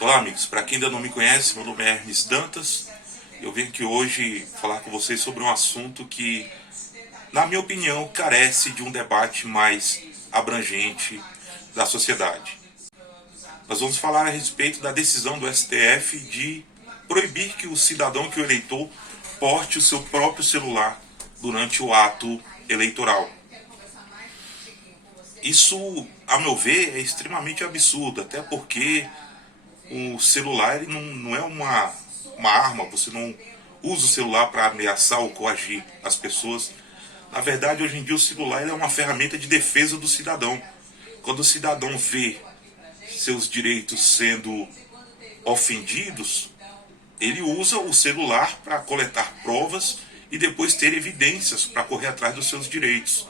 Olá amigos, para quem ainda não me conhece, meu nome é Hermes Dantas. Eu venho aqui hoje falar com vocês sobre um assunto que, na minha opinião, carece de um debate mais abrangente da sociedade. Nós vamos falar a respeito da decisão do STF de proibir que o cidadão, que o eleitor, porte o seu próprio celular durante o ato eleitoral. Isso, a meu ver, é extremamente absurdo, até porque o celular ele não é uma arma, você não usa o celular para ameaçar ou coagir as pessoas. Na verdade, hoje em dia o celular ele é uma ferramenta de defesa do cidadão. Quando o cidadão vê seus direitos sendo ofendidos, ele usa o celular para coletar provas e depois ter evidências para correr atrás dos seus direitos.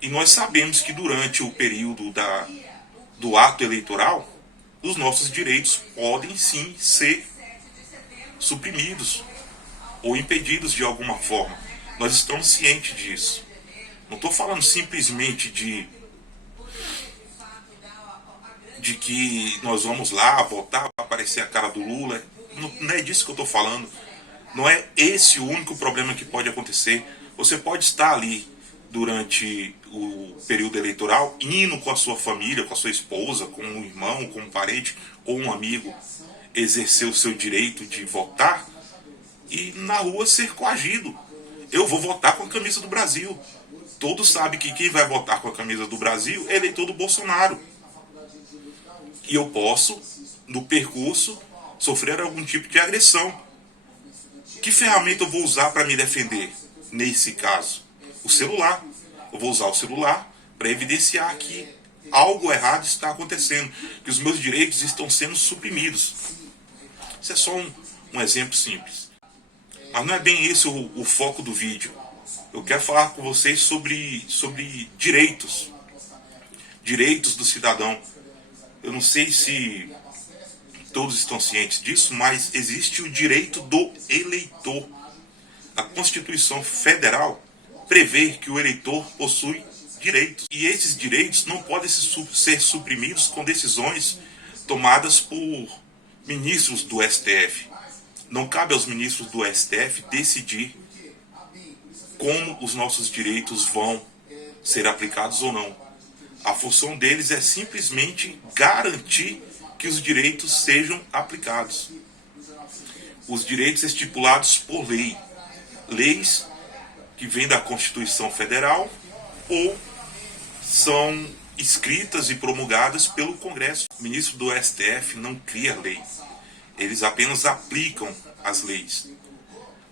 E nós sabemos que durante o período do ato eleitoral, os nossos direitos podem sim ser suprimidos ou impedidos de alguma forma. Nós estamos cientes disso. Não estou falando simplesmente de que nós vamos lá votar para aparecer a cara do Lula. Não é disso que eu estou falando. Não é esse o único problema que pode acontecer. Você pode estar ali durante o período eleitoral, indo com a sua família, com a sua esposa, com um irmão, com um parente ou um amigo, exercer o seu direito de votar e na rua ser coagido. Eu vou votar com a camisa do Brasil. Todos sabem que quem vai votar com a camisa do Brasil é eleitor do Bolsonaro. E eu posso, no percurso, sofrer algum tipo de agressão. Que ferramenta eu vou usar para me defender nesse caso? O celular. Eu vou usar o celular para evidenciar que algo errado está acontecendo, que os meus direitos estão sendo suprimidos. Isso é só um exemplo simples. Mas não é bem esse o foco do vídeo. Eu quero falar com vocês sobre direitos. Direitos do cidadão. Eu não sei se todos estão cientes disso, mas existe o direito do eleitor. A Constituição Federal prevê que o eleitor possui direitos. E esses direitos não podem ser suprimidos com decisões tomadas por ministros do STF. Não cabe aos ministros do STF decidir como os nossos direitos vão ser aplicados ou não. A função deles é simplesmente garantir que os direitos sejam aplicados. Os direitos estipulados por lei. Leis que vêm da Constituição Federal ou são escritas e promulgadas pelo Congresso. O ministro do STF não cria lei. Eles apenas aplicam as leis.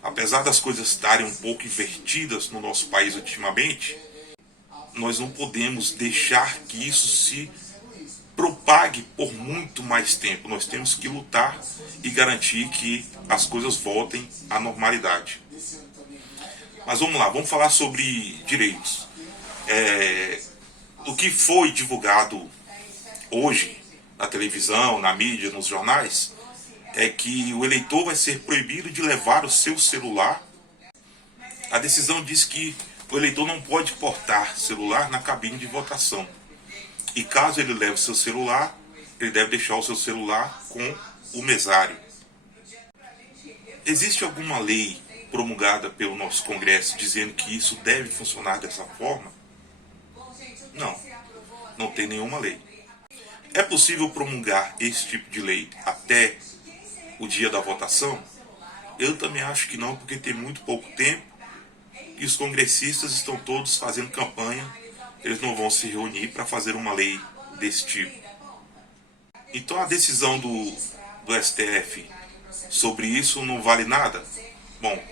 Apesar das coisas estarem um pouco invertidas no nosso país ultimamente, nós não podemos deixar que isso se propague por muito mais tempo. Nós temos que lutar e garantir que as coisas voltem à normalidade. Mas vamos lá, vamos falar sobre direitos. O que foi divulgado hoje na televisão, na mídia, nos jornais, é que o eleitor vai ser proibido de levar o seu celular. A decisão diz que o eleitor não pode portar celular na cabine de votação. E caso ele leve o seu celular, ele deve deixar o seu celular com o mesário. Existe alguma lei promulgada pelo nosso Congresso dizendo que isso deve funcionar dessa forma? Não, não tem nenhuma lei. É possível promulgar esse tipo de lei até o dia da votação? Eu também acho que não, porque tem muito pouco tempo e os congressistas estão todos fazendo campanha, eles não vão se reunir para fazer uma lei desse tipo. Então a decisão do STF sobre isso não vale nada? Bom,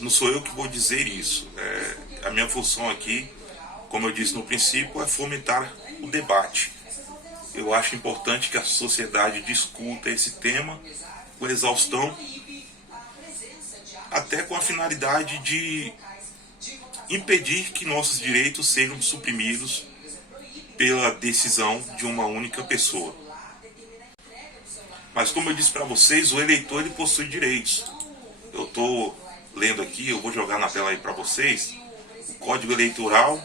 não sou eu que vou dizer isso. A minha função aqui, como eu disse no princípio, é fomentar o debate. Eu acho importante que a sociedade discuta esse tema com exaustão, até com a finalidade de impedir que nossos direitos sejam suprimidos pela decisão de uma única pessoa. Mas como eu disse para vocês, o eleitor ele possui direitos. Eu estou lendo aqui, eu vou jogar na tela aí para vocês. O Código Eleitoral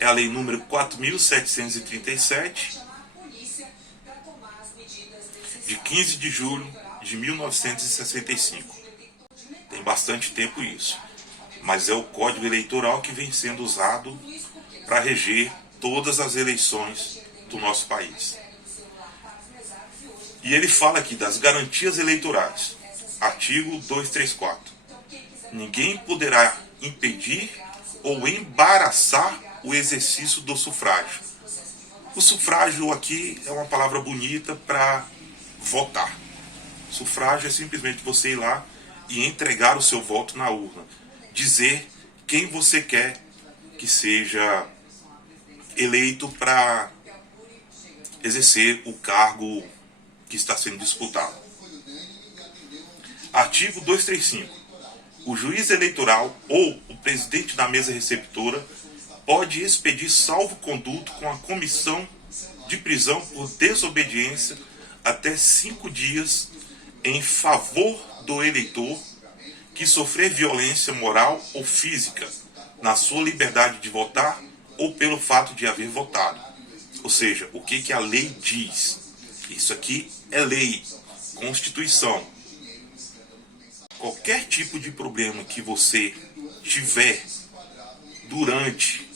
é a lei número 4.737 de 15 de julho de 1965. Tem bastante tempo isso. Mas é o Código Eleitoral que vem sendo usado para reger todas as eleições do nosso país. E ele fala aqui das garantias eleitorais. Artigo 234. Ninguém poderá impedir ou embaraçar o exercício do sufrágio. O sufrágio aqui é uma palavra bonita para votar. Sufrágio é simplesmente você ir lá e entregar o seu voto na urna. Dizer quem você quer que seja eleito para exercer o cargo que está sendo disputado. Artigo 235. O juiz eleitoral ou o presidente da mesa receptora pode expedir salvo-conduto com a comissão de prisão por desobediência até 5 dias em favor do eleitor que sofrer violência moral ou física na sua liberdade de votar ou pelo fato de haver votado. Ou seja, o que a lei diz? Isso aqui é lei, Constituição. Qualquer tipo de problema que você tiver durante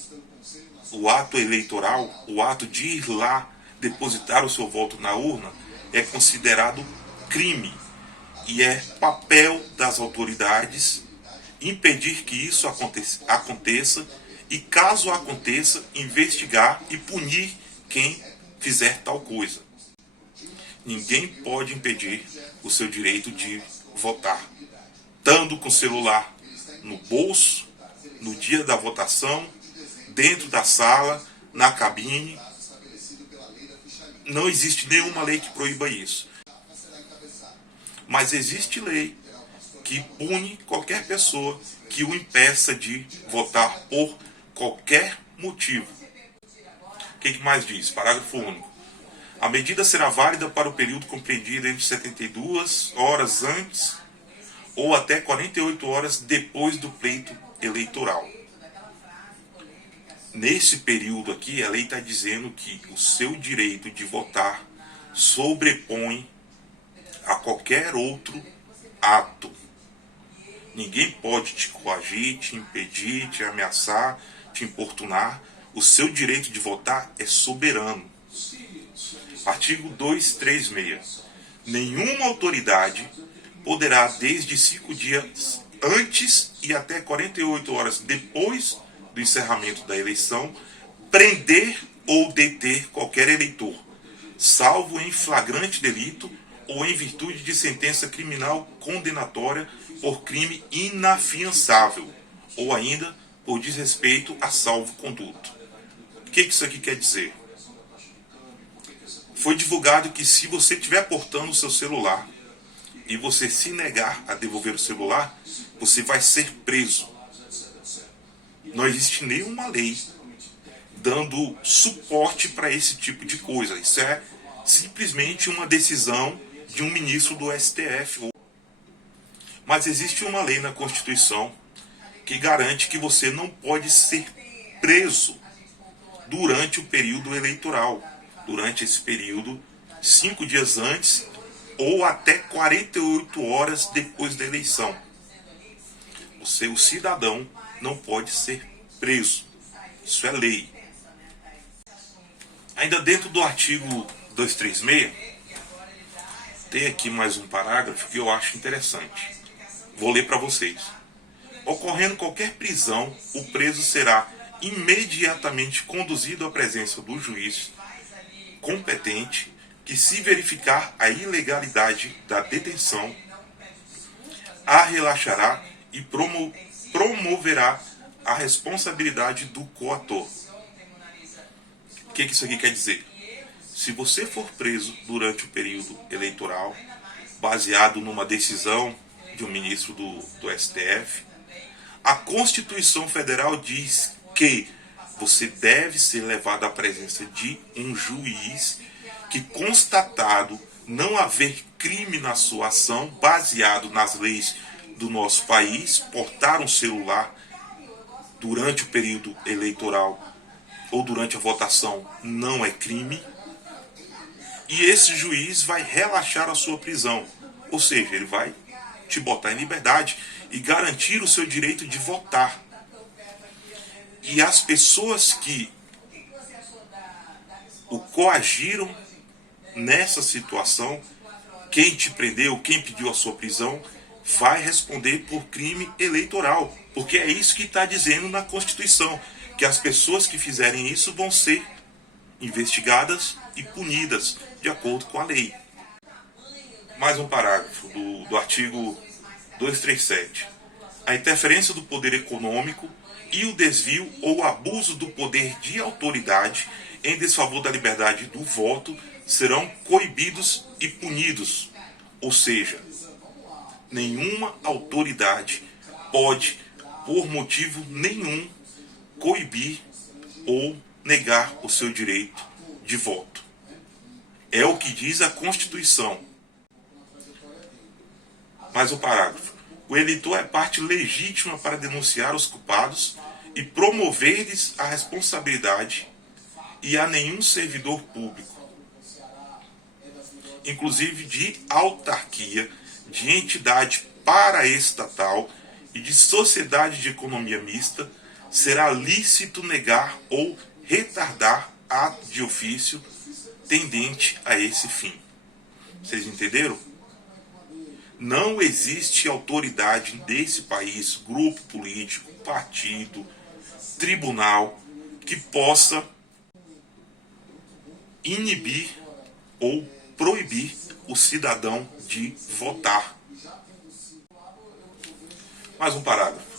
o ato eleitoral, o ato de ir lá depositar o seu voto na urna, é considerado crime. E é papel das autoridades impedir que isso aconteça e, caso aconteça, investigar e punir quem fizer tal coisa. Ninguém pode impedir o seu direito de votar, estando com o celular no bolso, no dia da votação, dentro da sala, na cabine. Não existe nenhuma lei que proíba isso. Mas existe lei que pune qualquer pessoa que o impeça de votar por qualquer motivo. O que mais diz? Parágrafo único. A medida será válida para o período compreendido entre 72 horas antes ou até 48 horas depois do pleito eleitoral. Nesse período aqui, a lei está dizendo que o seu direito de votar sobrepõe a qualquer outro ato. Ninguém pode te coagir, te impedir, te ameaçar, te importunar. O seu direito de votar é soberano. Artigo 236. Nenhuma autoridade poderá, desde 5 dias antes e até 48 horas depois do encerramento da eleição, prender ou deter qualquer eleitor, salvo em flagrante delito ou em virtude de sentença criminal condenatória por crime inafiançável, ou ainda por desrespeito a salvo-conduto. O que isso aqui quer dizer? Foi divulgado que se você estiver portando o seu celular e você se negar a devolver o celular, você vai ser preso. Não existe nenhuma lei dando suporte para esse tipo de coisa. Isso é simplesmente uma decisão de um ministro do STF. Mas existe uma lei na Constituição que garante que você não pode ser preso durante o período eleitoral. Durante esse período, 5 dias antes ou até 48 horas depois da eleição. O cidadão não pode ser preso. Isso é lei. Ainda dentro do artigo 236, tem aqui mais um parágrafo que eu acho interessante. Vou ler para vocês. Ocorrendo qualquer prisão, o preso será imediatamente conduzido à presença do juiz competente que, se verificar a ilegalidade da detenção, a relaxará e promoverá a responsabilidade do coator. O que isso aqui quer dizer? Se você for preso durante o período eleitoral, baseado numa decisão de um ministro do STF, a Constituição Federal diz que você deve ser levado à presença de um juiz que, constatado não haver crime na sua ação, baseado nas leis do nosso país, portar um celular durante o período eleitoral ou durante a votação não é crime, e esse juiz vai relaxar a sua prisão, ou seja, ele vai te botar em liberdade e garantir o seu direito de votar. E as pessoas que o coagiram nessa situação, quem te prendeu, quem pediu a sua prisão, vai responder por crime eleitoral, porque é isso que está dizendo na Constituição, que as pessoas que fizerem isso vão ser investigadas e punidas de acordo com a lei. Mais um parágrafo do artigo 237. A interferência do poder econômico e o desvio ou abuso do poder de autoridade em desfavor da liberdade do voto serão coibidos e punidos. Ou seja, nenhuma autoridade pode, por motivo nenhum, coibir ou negar o seu direito de voto. É o que diz a Constituição. Mais um parágrafo. O eleitor é parte legítima para denunciar os culpados e promover-lhes a responsabilidade, e a nenhum servidor público, inclusive de autarquia, de entidade paraestatal e de sociedade de economia mista, será lícito negar ou retardar ato de ofício tendente a esse fim. Vocês entenderam? Não existe autoridade desse país, grupo político, partido, tribunal, que possa inibir ou proibir o cidadão de votar. Mais um parágrafo.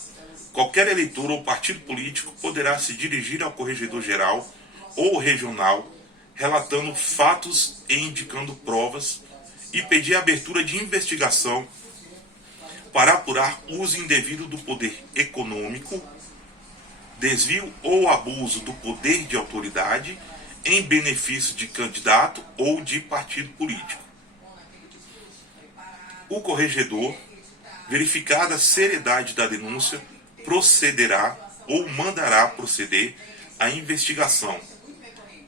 Qualquer eleitor ou partido político poderá se dirigir ao corregedor-geral ou regional, relatando fatos e indicando provas, e pedir a abertura de investigação para apurar uso indevido do poder econômico, desvio ou abuso do poder de autoridade em benefício de candidato ou de partido político. O corregedor, verificada a seriedade da denúncia, procederá ou mandará proceder à investigação,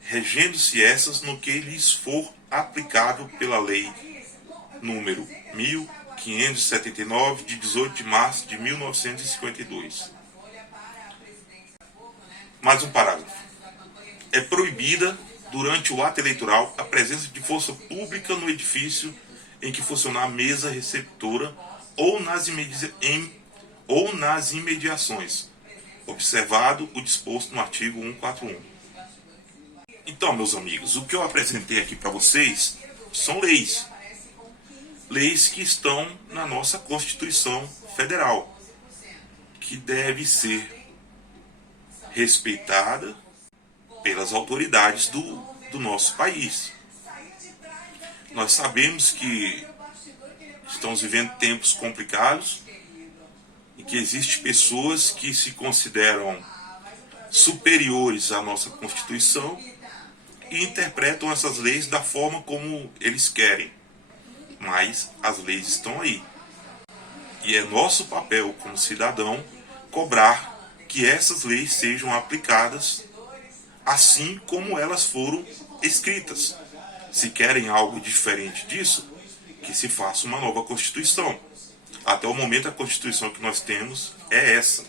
regendo-se essas no que lhes for aplicável pela lei número 1579, de 18 de março de 1952. Mais um parágrafo. É proibida, durante o ato eleitoral, a presença de força pública no edifício em que funcionar a mesa receptora ou nas imediações, observado o disposto no artigo 141. Então, meus amigos, o que eu apresentei aqui para vocês são leis. Leis que estão na nossa Constituição Federal, que deve ser respeitada pelas autoridades do nosso país. Nós sabemos que estamos vivendo tempos complicados e que existem pessoas que se consideram superiores à nossa Constituição e interpretam essas leis da forma como eles querem. Mas as leis estão aí. E é nosso papel como cidadão cobrar que essas leis sejam aplicadas assim como elas foram escritas. Se querem algo diferente disso, que se faça uma nova Constituição. Até o momento a Constituição que nós temos é essa.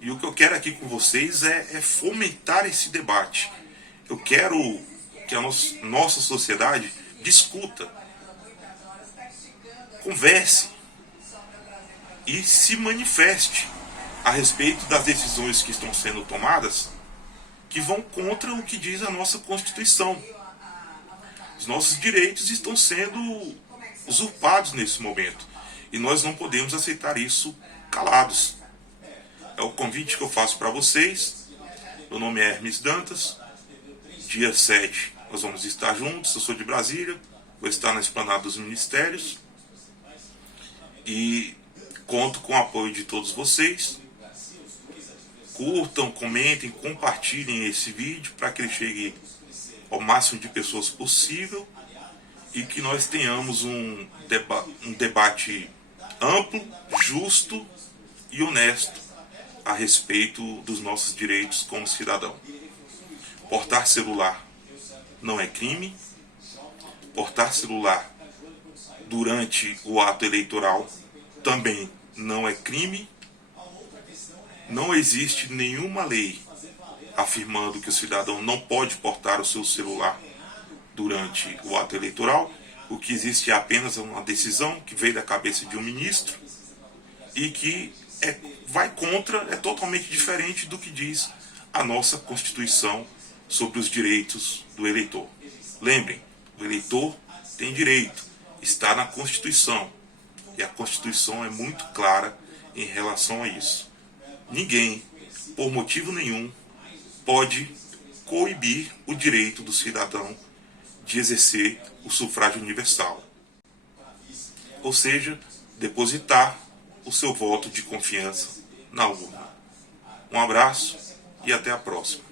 E o que eu quero aqui com vocês é fomentar esse debate. Eu quero que a nossa sociedade discuta, converse e se manifeste a respeito das decisões que estão sendo tomadas, que vão contra o que diz a nossa Constituição. Os nossos direitos estão sendo usurpados nesse momento e nós não podemos aceitar isso calados. É o convite que eu faço para vocês. Meu nome é Hermes Dantas. Dia 7 nós vamos estar juntos. Eu sou de Brasília, vou estar na Esplanada dos Ministérios e conto com o apoio de todos vocês. Curtam, comentem, compartilhem esse vídeo para que ele chegue ao máximo de pessoas possível e que nós tenhamos um debate amplo, justo e honesto a respeito dos nossos direitos como cidadão. Portar celular não é crime, portar celular durante o ato eleitoral também não é crime. Não existe nenhuma lei afirmando que o cidadão não pode portar o seu celular durante o ato eleitoral. O que existe é apenas uma decisão que veio da cabeça de um ministro e que vai contra, é totalmente diferente do que diz a nossa Constituição sobre os direitos do eleitor. Lembrem, o eleitor tem direito, está na Constituição, e a Constituição é muito clara em relação a isso. Ninguém, por motivo nenhum, pode coibir o direito do cidadão de exercer o sufrágio universal. Ou seja, depositar o seu voto de confiança na urna. Um abraço e até a próxima.